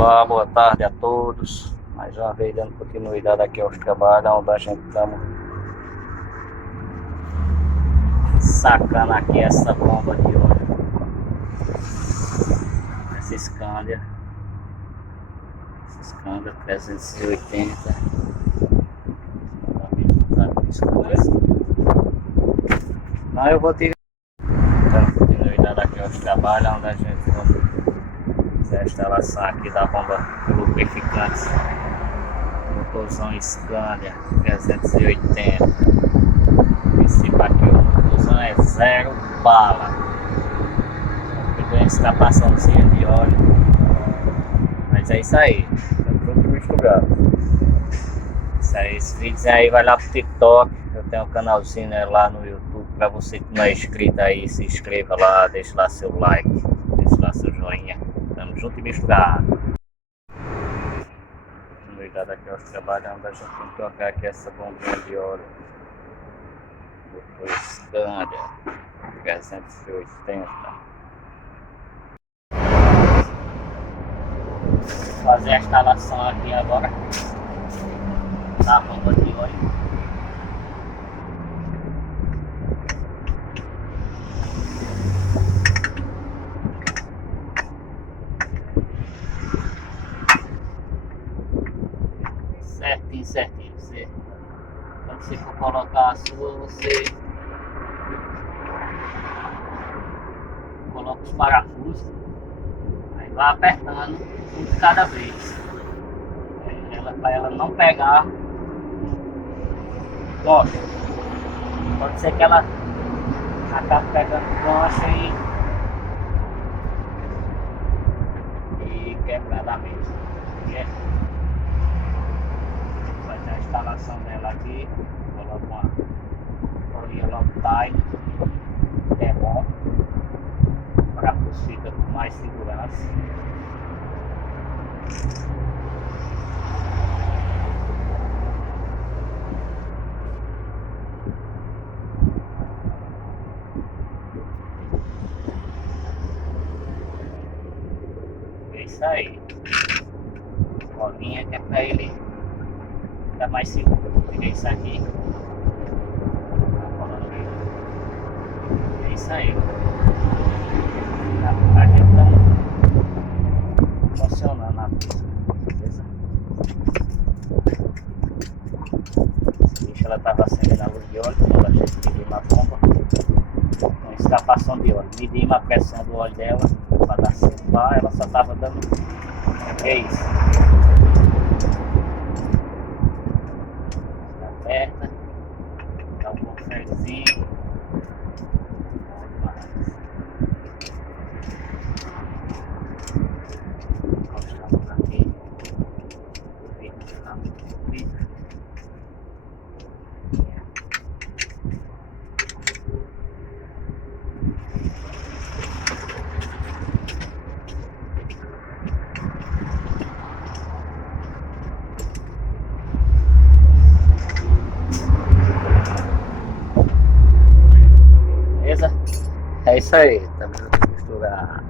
Olá, boa tarde a todos. Mais uma vez dando continuidade aqui aos trabalhos, onde a gente estamos sacando aqui essa bomba de óleo, essa Scania 380. Mas eu vou tirar dando continuidade aqui aos trabalhos, onde a gente vai fazer a instalação aqui da bomba lubrificante, motorzão Scania 380. Esse aqui, o motorzão é 0 bala. O cliente está passando de óleo, mas é isso aí, tudo misturado. Isso aí, esse vídeo aí vai lá pro TikTok. Eu tenho um canalzinho, né, lá no YouTube. Para você que não é inscrito aí, se inscreva lá, deixe lá seu like, deixe lá seu joinha. Tamo junto e misturado. Cuidado aqui aos trabalhos, onde a gente tem que trocar aqui essa bombinha de óleo do Scania 380. Vou fazer a instalação aqui agora da bomba de óleo. Certinho. Quando você for colocar a sua, você coloca os parafusos, aí vai apertando um de cada vez, para ela não pegar coxa. Pode ser que ela acabe pegando coxa e quebrar a mesa. Fazer a instalação dela aqui, coloca uma bolinha Loctite, que é bom, para que fica com mais segurança. É isso aí, bolinha que é para ele ficar mais seguro. Vou pegar isso aqui, é isso aí. A gente tá funcionando a pista, beleza? Esse bicho, ela tava acendendo a luz de óleo quando a gente pediu na bomba. Com escapação de óleo, medimos a pressão do óleo dela para dar certo lá, ela só tava dando 3. Aperta, dá um conferzinho. Encostamos aqui. Beleza? É isso aí, estamos juntos misturar.